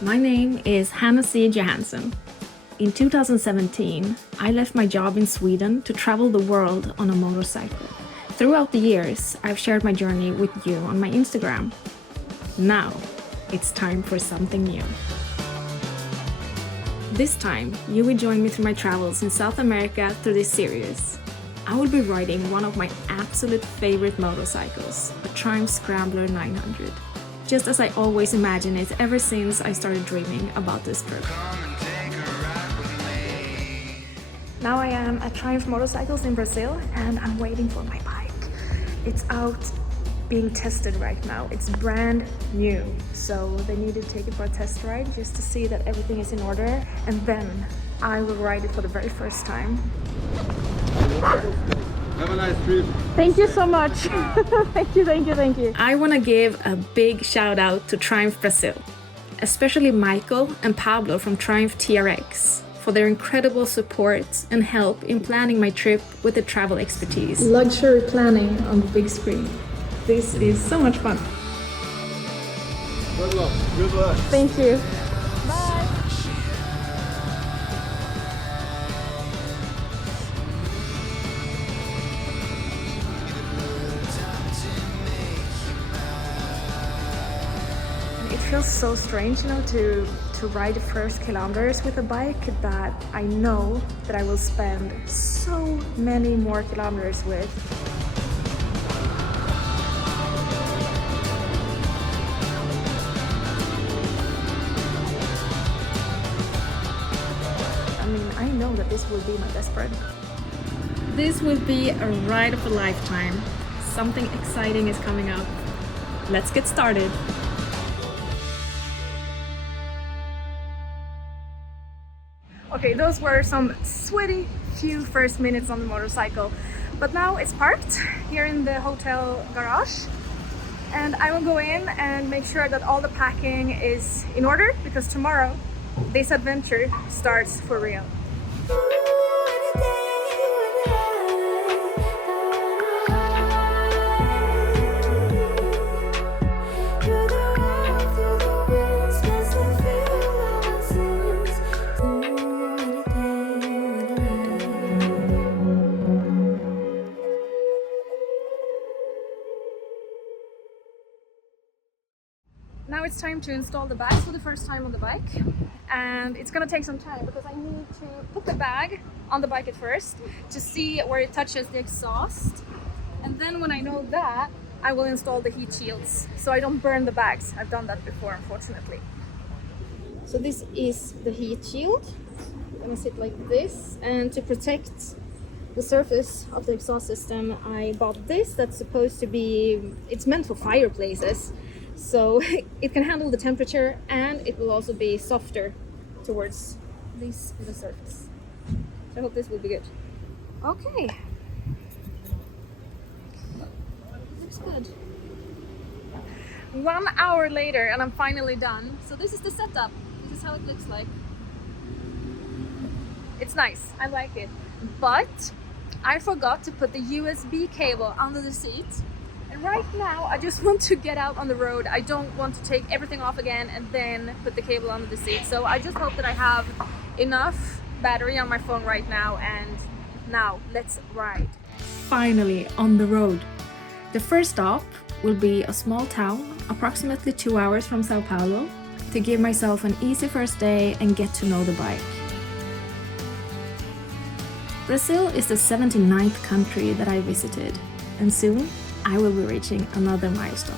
My name is Hanna C. Johansson. In 2017, I left my job in Sweden to travel the world on a motorcycle. Throughout the years, I've shared my journey with you on my Instagram. Now, it's time for something new. This time, you will join me through my travels in South America through this series. I will be riding one of my absolute favorite motorcycles, a Triumph Scrambler 900. Just as I always imagined it ever since I started dreaming about this trip. Now I am at Triumph Motorcycles in Brazil and I'm waiting for my bike. It's out being tested right now. It's brand new, so they need to take it for a test ride just to see that everything is in order, and then I will ride it for the very first time. Have a nice trip. Thank you so much. Thank you. I want to give a big shout out to Triumph Brazil, especially Michael and Pablo from Triumph TRX for their incredible support and help in planning my trip with the travel expertise. Luxury planning on the big screen. This is so much fun. Good luck. Good luck. Thank you. Bye. It feels so strange, to ride the first kilometers with a bike that I know that I will spend so many more kilometers with. I know that this will be my best friend. This will be a ride of a lifetime. Something exciting is coming up. Let's get started. Okay, those were some sweaty few first minutes on the motorcycle, but now it's parked here in the hotel garage, and I will go in and make sure that all the packing is in order, because tomorrow this adventure starts for real. Now it's time to install the bags for the first time on the bike, and it's gonna take some time because I need to put the bag on the bike at first to see where it touches the exhaust, and then when I know that, I will install the heat shields so I don't burn the bags. I've done that before, unfortunately. So this is the heat shield. I'm gonna sit like this, and to protect the surface of the exhaust system, I bought this that's supposed to be, it's meant for fireplaces. So it can handle the temperature, and it will also be softer towards the surface. So I hope this will be good. Okay. Looks good. 1 hour later and I'm finally done. So this is the setup. This is how it looks like. It's nice. I like it. But I forgot to put the USB cable under the seat. And right now, I just want to get out on the road. I don't want to take everything off again and then put the cable under the seat. So I just hope that I have enough battery on my phone right now, and now let's ride. Finally on the road. The first stop will be a small town, approximately 2 hours from São Paulo, to give myself an easy first day and get to know the bike. Brazil is the 79th country that I visited, and soon I will be reaching another milestone.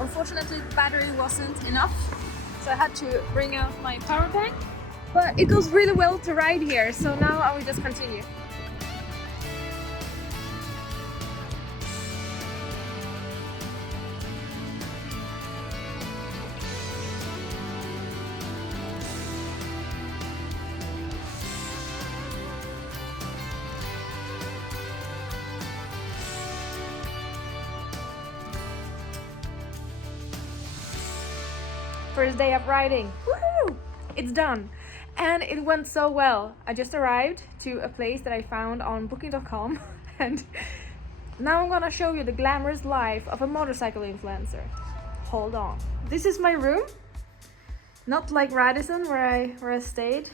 Unfortunately, the battery wasn't enough, so I had to bring out my power bank. But it goes really well to ride here, so now I will just continue. First day of riding. Woohoo! It's done. And it went so well. I just arrived to a place that I found on booking.com and now I'm gonna show you the glamorous life of a motorcycle influencer. Hold on. This is my room. Not like Radisson where I stayed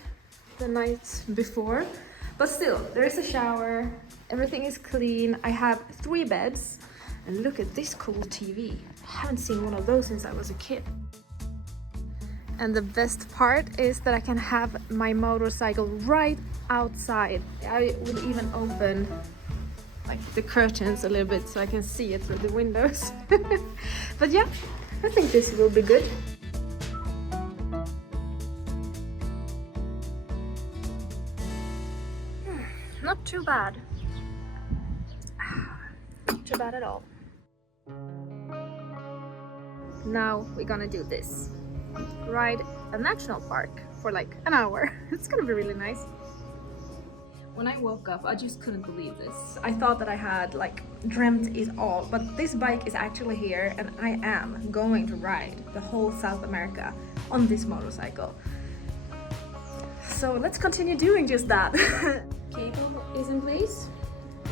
the night before, but still there is a shower. Everything is clean. I have 3 beds and look at this cool TV. I haven't seen one of those since I was a kid. And the best part is that I can have my motorcycle right outside. I will even open like the curtains a little bit so I can see it through the windows. But yeah, I think this will be good. Not too bad. Not too bad at all. Now we're gonna do this. Ride a national park for like an hour. It's gonna be really nice. When I woke up, I just couldn't believe this. I thought that I had like dreamt it all, but this bike is actually here and I am going to ride the whole South America on this motorcycle. So let's continue doing just that. Cable is in place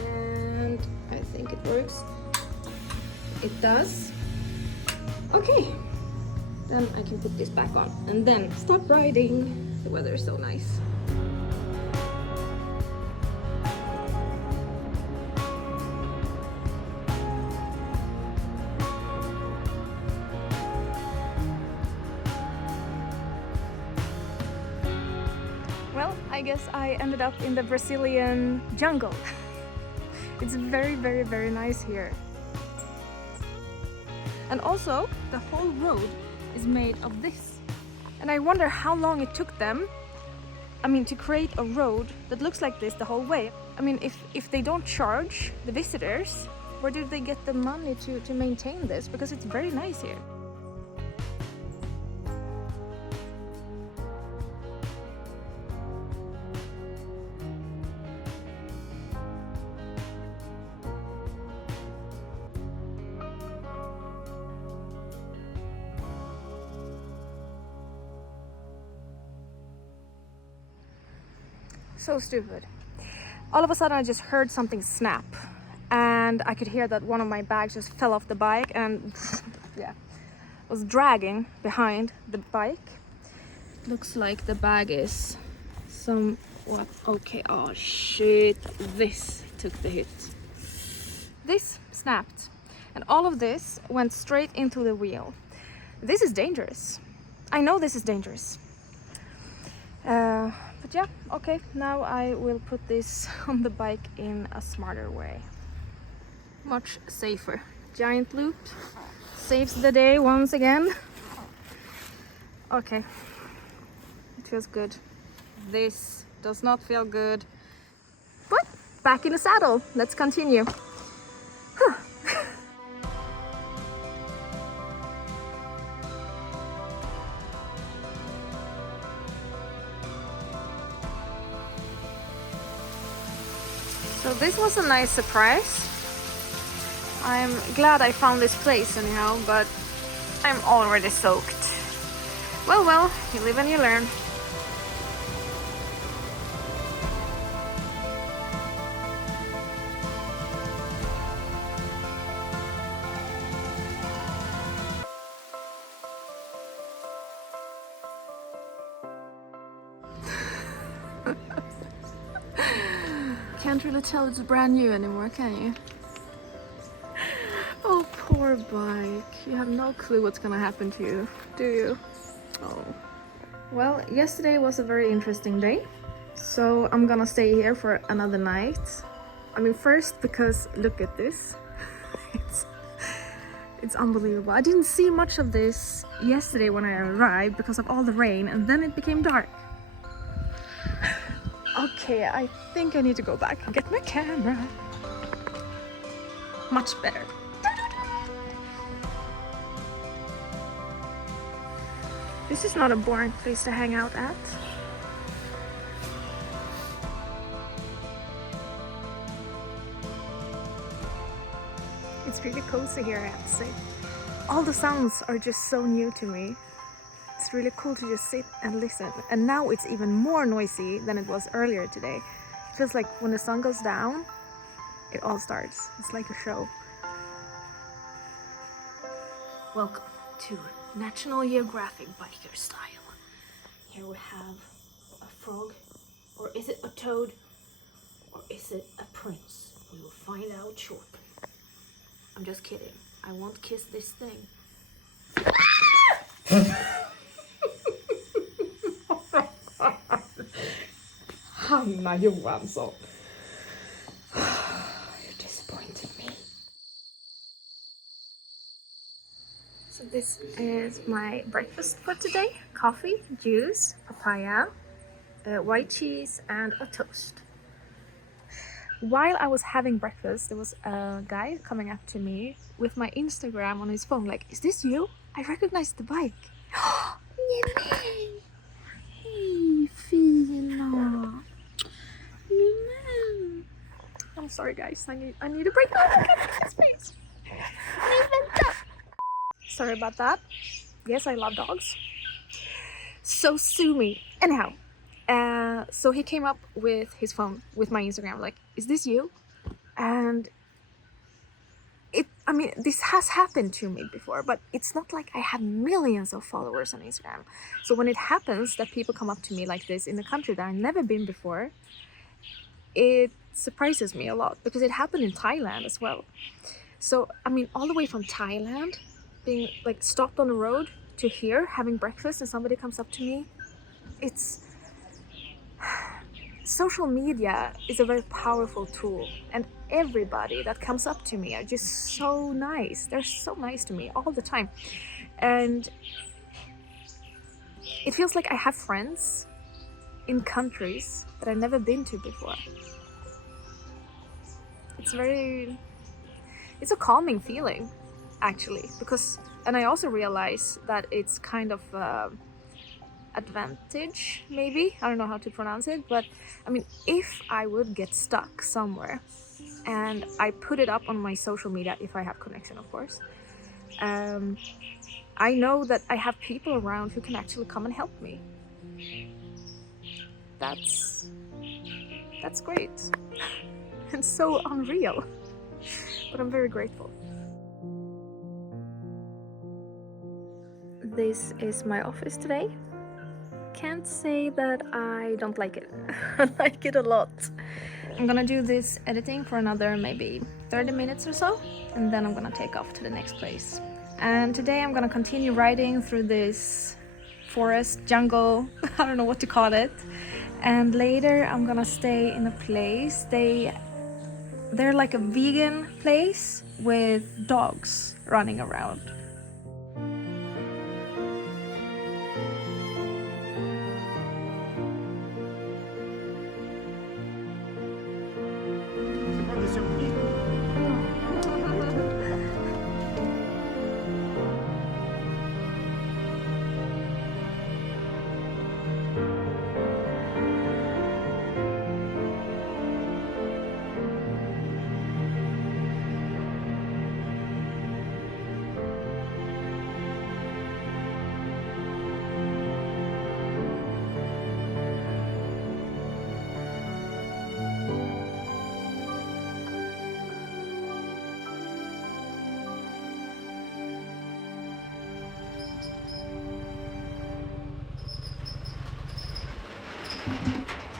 and I think it works. It does. Okay. Then I can put this back on and then start riding. The weather is so nice. Well, I guess I ended up in the Brazilian jungle. It's very, very, very nice here. And also, the whole road is made of this. And I wonder how long it took them, to create a road that looks like this the whole way. If they don't charge the visitors, where did they get the money to maintain this? Because it's very nice here. So stupid. All of a sudden I just heard something snap and I could hear that one of my bags just fell off the bike and yeah, was dragging behind the bike. Looks like the bag is somewhat okay. Oh shit, this took the hit. This snapped and all of this went straight into the wheel. This is dangerous. I know this is dangerous. But yeah, okay, now I will put this on the bike in a smarter way. Much safer. Giant loop saves the day once again. Okay, it feels good. This does not feel good. But back in the saddle, let's continue. So this was a nice surprise. I'm glad I found this place anyhow, but I'm already soaked. Well, you live and you learn. Can't really tell it's brand new anymore, can you? Oh, poor bike. You have no clue what's gonna happen to you, do you? Oh. Well, yesterday was a very interesting day. So I'm gonna stay here for another night. First because look at this. It's unbelievable. I didn't see much of this yesterday when I arrived because of all the rain and then it became dark. Okay, I think I need to go back and get my camera. Much better. This is not a boring place to hang out at. It's really cozy here, I have to say. All the sounds are just so new to me. just really cool to just sit and listen. And now it's even more noisy than it was earlier today. It feels like when the sun goes down, it all starts. It's like a show. Welcome to National Geographic Biker Style. Here we have a frog, or is it a toad, or is it a prince? We will find out shortly. I'm just kidding. I won't kiss this thing. Hanna Johansson. You disappointed me. So this is my breakfast for today. Coffee, juice, papaya, white cheese and a toast. While I was having breakfast, there was a guy coming up to me with my Instagram on his phone, like, is this you? I recognized the bike. Hey, fina. I'm sorry guys, I need a break. Oh, look at his face. Sorry about that. Yes, I love dogs. So sue me. Anyhow, so he came up with his phone with my Instagram, like, is this you? And I mean, this has happened to me before, but it's not like I have millions of followers on Instagram. So when it happens that people come up to me like this in a country that I've never been before, it surprises me a lot, because it happened in Thailand as well. So, I mean, all the way from Thailand, being like stopped on the road, to here, having breakfast and somebody comes up to me, it's... Social media is a very powerful tool, and everybody that comes up to me are just so nice. They're so nice to me all the time, and it feels like I have friends in countries that I've never been to before. It's a calming feeling, actually, because, and I also realize that it's kind of advantage, maybe, I don't know how to pronounce it, but I mean, if I would get stuck somewhere and I put it up on my social media, if I have connection, of course, I know that I have people around who can actually come and help me. That's great and so unreal, but I'm very grateful. This is my office today. Can't say that I don't like it. I like it a lot. I'm gonna do this editing for another maybe 30 minutes or so, and then I'm gonna take off to the next place. And today I'm gonna continue riding through this forest, jungle, I don't know what to call it. And later I'm gonna stay in a place, they're like a vegan place with dogs running around.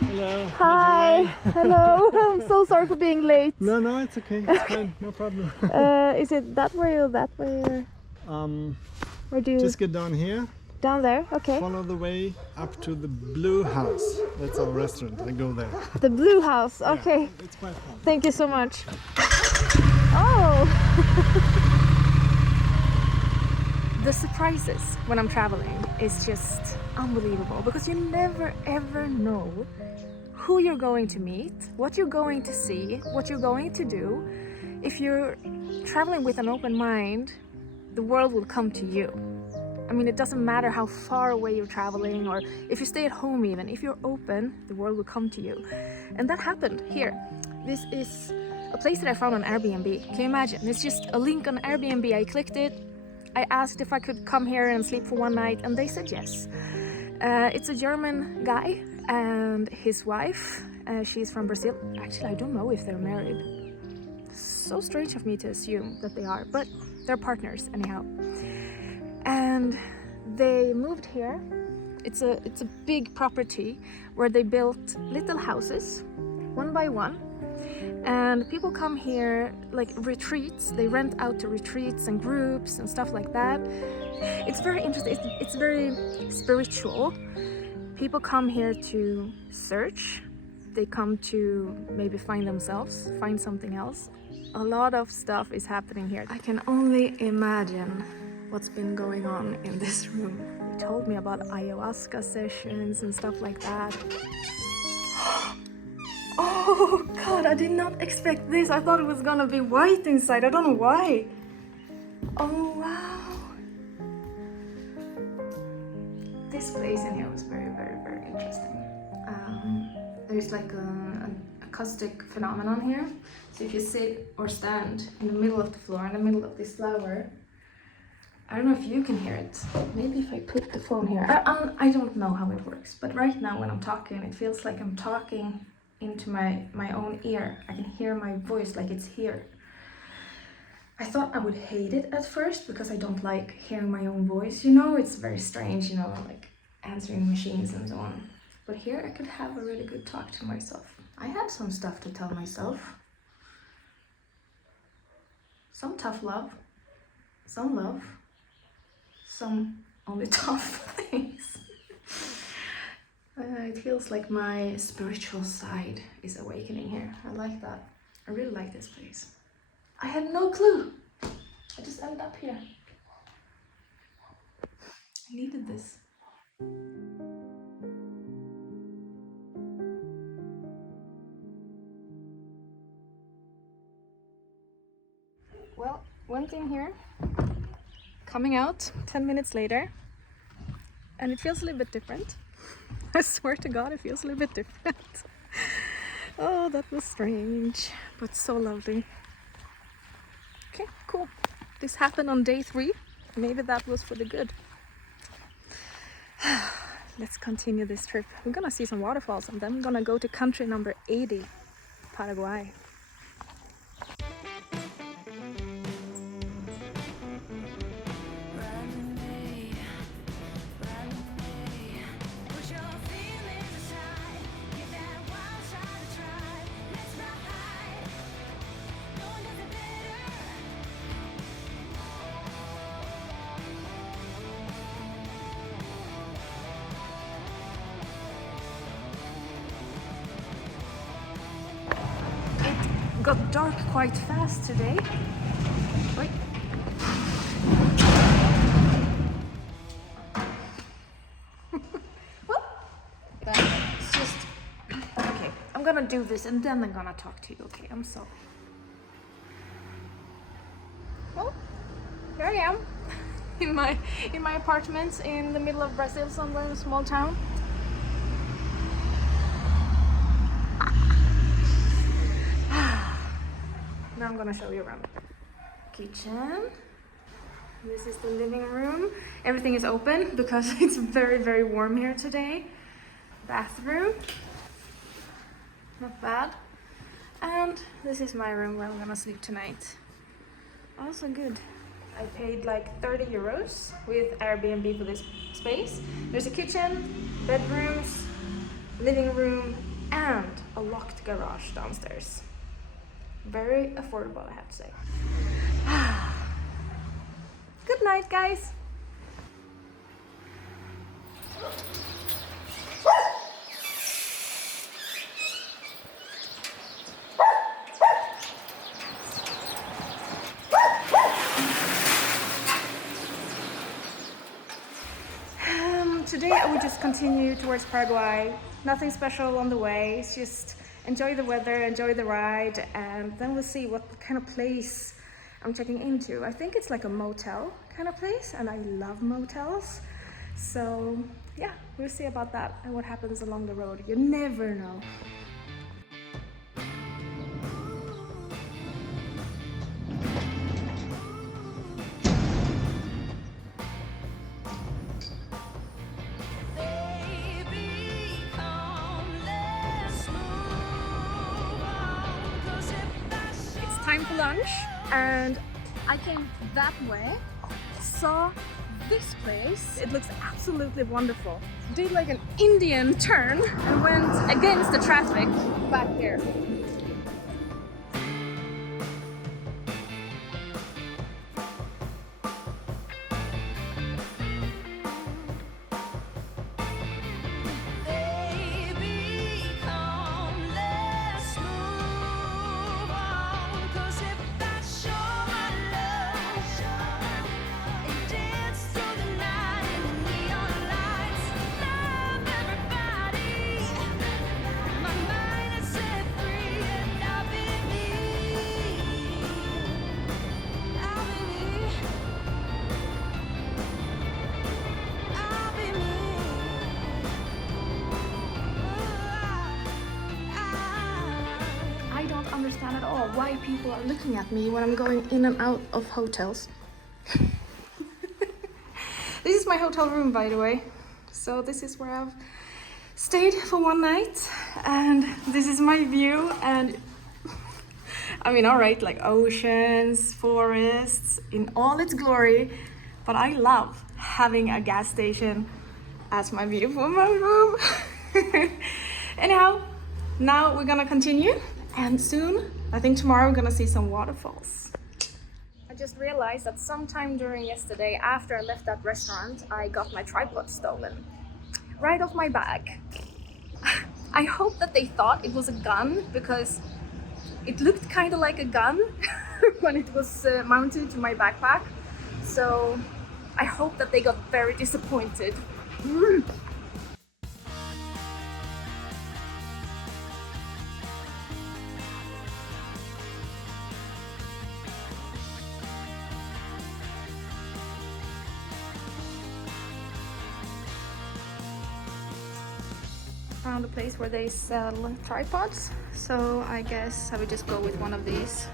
Hello. Hi. Hello. I'm so sorry for being late. No, it's okay. It's fine. No problem. Is it that way or that way? Where do you... Just get down here. Down there? Okay. Follow the way up to the Blue House. That's our restaurant. I go there. The Blue House. Okay. Yeah, it's quite fun. Thank you so much. Oh. The surprises when I'm traveling is just unbelievable, because you never ever know who you're going to meet, what you're going to see, what you're going to do. If you're traveling with an open mind, the world will come to you. I mean, it doesn't matter how far away you're traveling, or if you stay at home even. If you're open, the world will come to you. And that happened here. This is a place that I found on Airbnb. Can you imagine? It's just a link on Airbnb. I clicked it, I asked if I could come here and sleep for one night, and they said yes. It's a German guy and his wife. She's from Brazil. Actually, I don't know if they're married. So strange of me to assume that they are, but they're partners anyhow. And they moved here. It's a big property where they built little houses, one by one. And people come here like retreats. They rent out to retreats and groups and stuff like that. It's very interesting. It's very spiritual. People come here to search. They come to maybe find themselves, find something else. A lot of stuff is happening here. I can only imagine what's been going on in this room. They told me about ayahuasca sessions and stuff like that. Oh god, I did not expect this. I thought it was gonna be white inside. I don't know why. Oh wow. This place in here was very, very, very interesting. There's like an acoustic phenomenon here. So if you sit or stand in the middle of the floor, in the middle of this flower, I don't know if you can hear it. Maybe if I put the phone here. I don't know how it works, but right now when I'm talking, it feels like I'm talking into my own ear. I can hear my voice like it's here. I thought I would hate it at first because I don't like hearing my own voice, you know, it's very strange, you know, like answering machines and so on. But here I could have a really good talk to myself. I have some stuff to tell myself. Some tough love, some only tough things. It feels like my spiritual side is awakening here. I like that. I really like this place. I had no clue. I just ended up here. I needed this. Well, went in here, coming out 10 minutes later, and it feels a little bit different. I swear to God, it feels a little bit different. Oh, that was strange, but so lovely. Okay, cool. This happened on day 3. Maybe that was for the good. Let's continue this trip. We're gonna see some waterfalls and then we're gonna go to country number 80, Paraguay. Got dark quite fast today. Wait. Well, it's just okay. I'm gonna do this and then I'm gonna talk to you. Okay, I'm sorry. Well, here I am in my apartment in the middle of Brazil, somewhere in a small town. Now I'm gonna show you around. Kitchen. This is the living room. Everything is open because it's very, very warm here today. Bathroom. Not bad. And this is my room where I'm gonna sleep tonight. Also good. I paid like 30 euros with Airbnb for this space. There's a kitchen, bedrooms, living room, and a locked garage downstairs. Very affordable, I have to say. Good night, guys. Today I would just continue towards Paraguay. Nothing special on the way. It's just enjoy the weather, enjoy the ride, and then we'll see what kind of place I'm checking into. I think it's like a motel kind of place, and I love motels. So yeah, we'll see about that and what happens along the road. You never know. lunch and I came that way, saw this place. It looks absolutely wonderful. Did like an Indian turn and went against the traffic back here. Understand at all why people are looking at me when I'm going in and out of hotels. This is my hotel room, by the way. So this is where I've stayed for one night, and this is my view. And I mean, all right, like oceans, forests in all its glory, but I love having a gas station as my view from my room. Anyhow, now we're gonna continue. And soon, I think tomorrow, we're gonna see some waterfalls. I just realized that sometime during yesterday, after I left that restaurant, I got my tripod stolen. Right off my bag. I hope that they thought it was a gun, because it looked kind of like a gun when it was mounted to my backpack. So I hope that they got very disappointed. Found a place where they sell tripods, so I guess I would just go with one of these.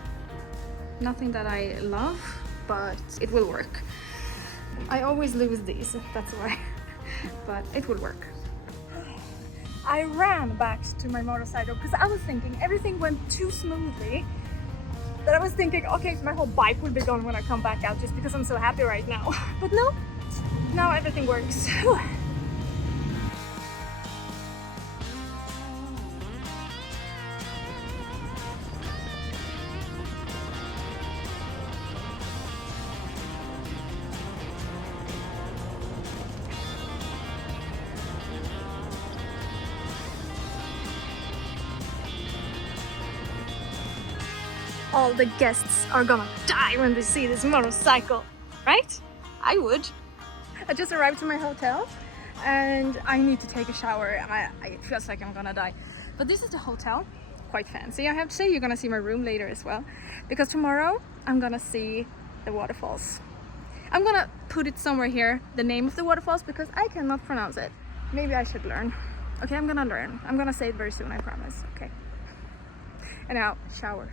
Nothing that I love, but it will work. I always lose these, that's why, but it will work. I ran back to my motorcycle because I was thinking everything went too smoothly that I was thinking, okay, my whole bike will be gone when I come back out just because I'm so happy right now. But no, now everything works. All the guests are gonna die when they see this motorcycle, right? I would. I just arrived to my hotel and I need to take a shower and it feels like I'm gonna die. But this is the hotel, quite fancy. I have to say, you're gonna see my room later as well, because tomorrow I'm gonna see the waterfalls. I'm gonna put it somewhere here, the name of the waterfalls, because I cannot pronounce it. Maybe I should learn. Okay, I'm gonna learn. I'm gonna say it very soon, I promise. Okay. And now, shower.